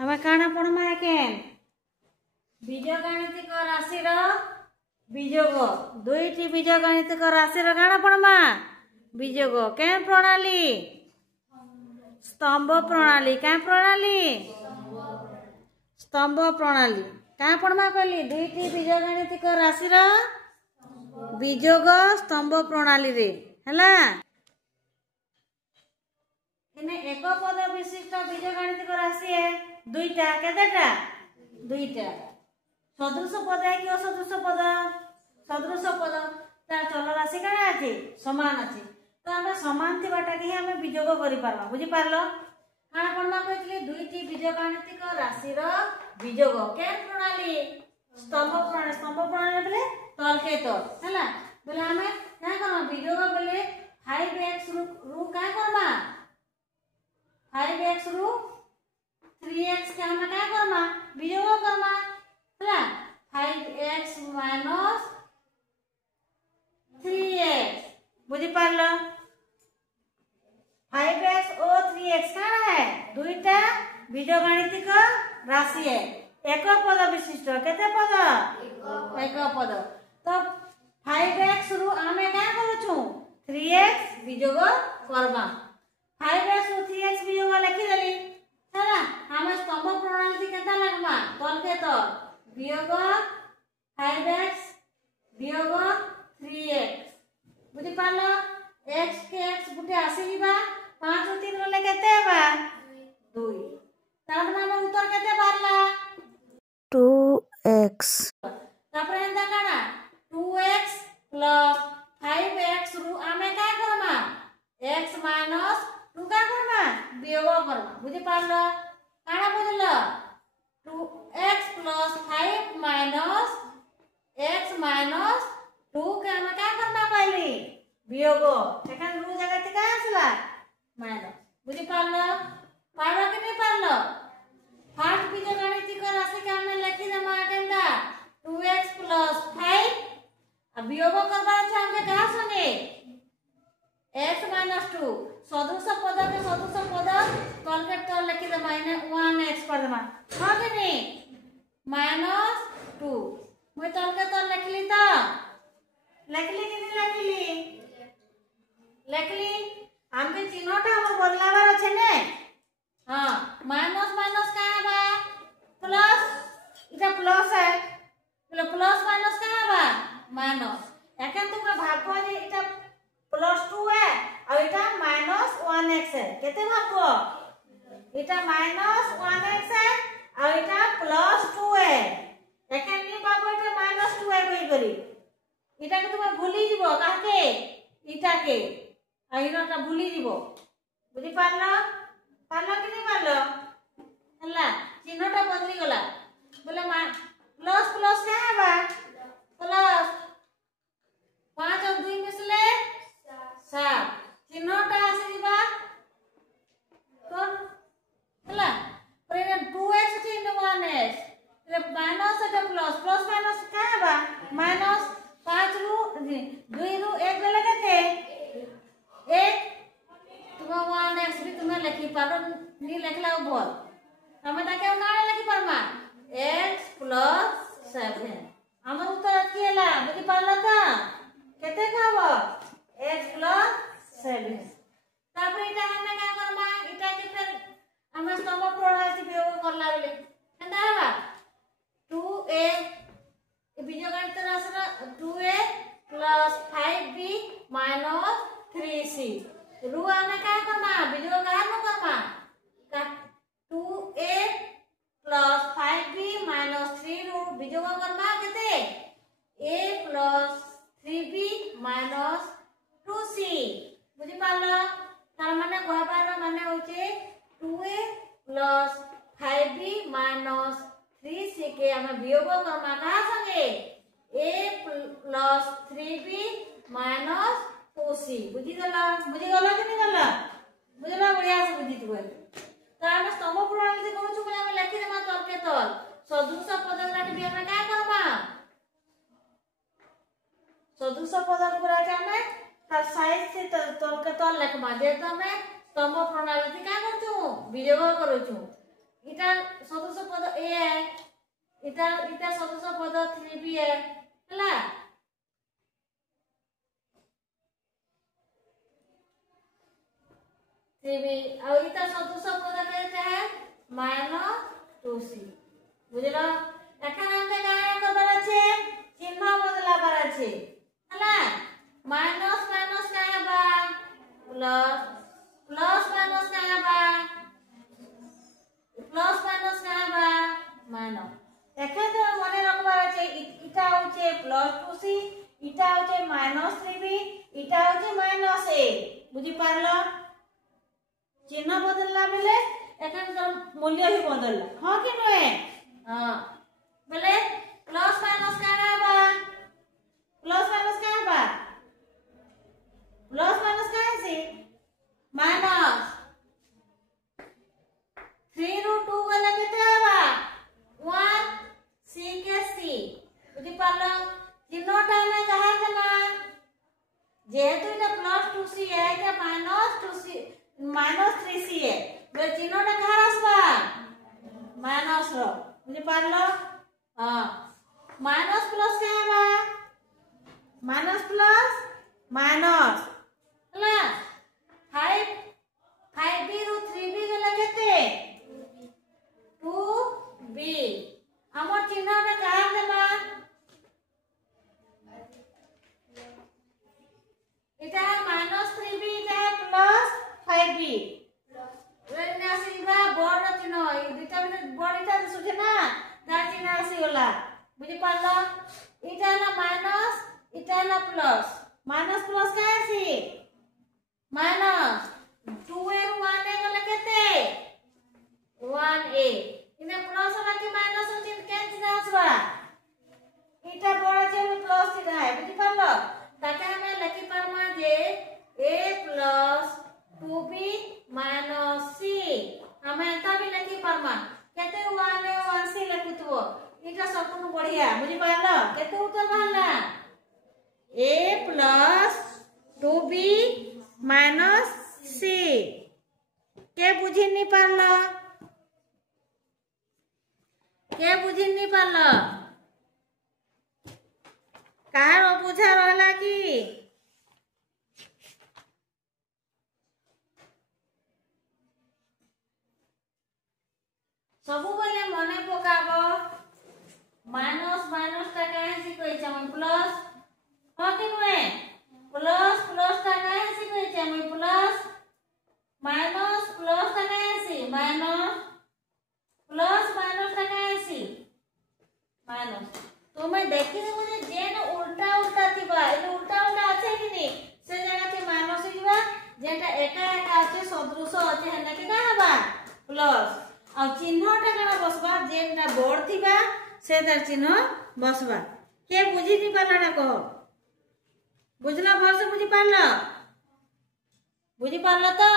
हमें काना पढ़मा केन बीजगणितिक राशि बीजोग दुईटी बीजगणितिक राशि काना पढ़मा बीजोग केन प्रणाली स्तंभ प्रणाली क्या प्रणाली स्तंभ प्रणाली क्या पढ़मा कहली दुईटी बीजगणितिक राशि बीजोग स्तंभ प्रणाली रे हला इने एक पद विशिष्ट बीजगणितिक राशि है दुईटा केतेटा दुईटा सदृश पद है कि असदृश पद सदृश पद तार चल राशि काना अछि समान अछि तो हमें समान थिबाटा कि हमें बीजोग करि पारबा बुझि पारलो काना पढ़मा कहथिले दुईटी बीजगणितिक राशि बीजोग के प्रणाली स्तंभ प्रणाली बोले तल के तल हला बोले हमें क्या करबा बीजोग बोले 5x रू क्या करबा 5x रू 3x के हमें क्या करबा बीजोग करबा हला 5x माइनस 3x बुझी पारलो 5x और 3x क्या है दुईटा बीजगणितिक राशि है एक पद विशिष्ट केते पद एक पद तो 5x रु आमे क्या करूछु 3x बीजोग करबा 5x रु 3x बीजोग लिखि देली हैना हमें स्तंभ प्रणाली केता लागबा तल के तो वियोग 5x वियोग 3x बुझी पालो x के x गुटे आसी जीवा 5 रु 3 गले केते हेबा 2 तार माने उत्तर केते बारला 2x तापर एंदा काना 2x प्लस 5x रु आमे का करमा x माइनस 2 का करमा वियोग करमा बुझी पारलो काना बुझलो 2x plus 5 minus x minus 2 के हमें क्या करना पहले वियोग एखन रु जगह ते का आसला माइनस बुझी पारलो पारलो कि नहीं पारलो फास्ट बीजगणितिक राशि के हमें लिखि देमा केंदा 2x प्लस 5 अब वियोग करबा छै हमके कहा संगे x माइनस 2 सदृश पद के सदृश पद तल के तल लिखि देमा इने 1x कर देमा हां कि नहीं माइनस 2 मैं तल के तल लिखली त लिखली कि नहीं लिखली हमके चिन्हटा हमर बदलावर छै ने हां माइनस माइनस का बा प्लस इटा प्लस है बोले प्लस माइनस का बा माइनस एखन तुमरा भागबो जे इटा प्लस 2 है और इटा माइनस 1x है केते भागबो इटा माइनस 1x है और इटा प्लस 2 है एखन नि बाबू इटा माइनस 2 है कोई करी इटा के तुम भूली जीवो काके इटा के आइराटा भूली जीवो बुझी पारलो पारलो कि नहीं पारलो हल्ला चिन्हटा बदली गला बोले प्लस प्लस क्या है बा प्लस 5 और 2 मिसले 7 चिन्हटा आसी जीवा तो हल्ला पर 2x चिन्ह 1x ले माइनस है प्लस प्लस माइनस क्या है बा माइनस 5 रु 2 रु 1 गले केते 1 तुम 1x भी तुम लिखि पारो नी लिखला बोल हमें ताके ना लिखि परमा x प्लस 7 हमर उत्तर की हला बुझी पारला त केते कहबो x प्लस 7 तापर इटा हमें का करबा इटा के फिर हमें स्तंभ प्रणाली प्रयोग करला बेले केंदा हबा 2a बीजगणित राशि 2a plus 5b minus 3c रु आने का करना बीजोग गार में करना 2a प्लस 5b माइनस 3 रु बीजोग करना केते a plus 3b minus 2c बुझी पारलो तार माने कहबार माने होचे 2a plus 5b minus 3c के हमें वियोग करना कहा संगे a plus 3b minus 2c बुझी गला कि नहीं गला बुझला बढ़िया से बुझी तू तो हम स्तंभ प्रणाली से कहू छु बोले हम लिखि देमा तल के तल सदृश पद के भी हमें का करबा सदृश पद के हमें तार साइज से तल के तल लिखबा जे तो हमें स्तंभ प्रणाली से का करछु वियोग करू छु इटा सदस्य पद ए है इटा इटा सदस्य पद 3b है हला 3b और इटा सदस्य पद कहते हैं -2c बुझलो এখন আমরা কায়া করবার আছে চিহ্ন বদলাবার আছে হলা মাইনাস মাইনাস কায়া বা প্লাস প্লাস মাইনাস কায়া বা প্লাস মাইনাস কায়া বা মাইনাস এখন তো মনে রাখবার আছে এটা হচ্ছে +2c এটা হচ্ছে -3b এটা হচ্ছে -a বুঝি পারলো চিহ্ন বদললা বেলে এখন মূল্য হি বদললা হ্যাঁ কি নয় हां बोले प्लस माइनस क्या बा प्लस माइनस क्या बा प्लस माइनस क्या है सी माइनस 3√2 वाला कितना बा 1 c के c बुझी पालो चिन्हटा में कहा देना जेहेतु इटा +2c है क्या -2c -3c है बे चिन्हटा कहां आसबा माइनस रो बुझी पारलो हां माइनस प्लस क्या है बा माइनस प्लस माइनस हला 5b रो 3b गला केते 2b हमर चिन्हटा कहा देबा इटा -3b इटा +5b रेना सिबा बड़ चिन्ह ई दुटा में बड़ीटा सुझे ना तार चिन्ह आसी होला बुझी पारलो इटा ना माइनस इटा ना प्लस माइनस प्लस का आसी माइनस 2 ए 1 ए गला केते 1a इने प्लस होला कि माइनस चिन्ह कैंसिल आसबा इटा बड़ चिन्ह प्लस चिन्ह है बुझी पारलो ताके हमें लिखि पारमा जे a + 2b - c हमें एता भी लिखि पारमा केते 1 ए 1c लिखुतबो इटा संपूर्ण बढ़िया बुझी पारलो केते उत्तर बाहरला a + 2b - c के बुझी नहीं पारलो के बुझी नहीं पारलो कार बुझा रहला की सबु बोले मने पकाबो माइनस माइनस टा काहे से कहि हम प्लस होके नय प्लस प्लस टा काहे से कहि हम प्लस माइनस प्लस टा काहे से माइनस प्लस माइनस टा काहे से माइनस तो मैं देखि मुझे जेन उल्टा उल्टा थिबा ए उल्टा उल्टा আছে कि नहीं से जगह से माइनस हिबा जेटा एका एका আছে सदृश আছে हेना के का हबा प्लस आ चिन्हटा कना बसबा जेनटा बड़ थिबा से दर चिन्ह बसबा के बुझी नि पालाडा को बुझला भर से बुझी पारला तो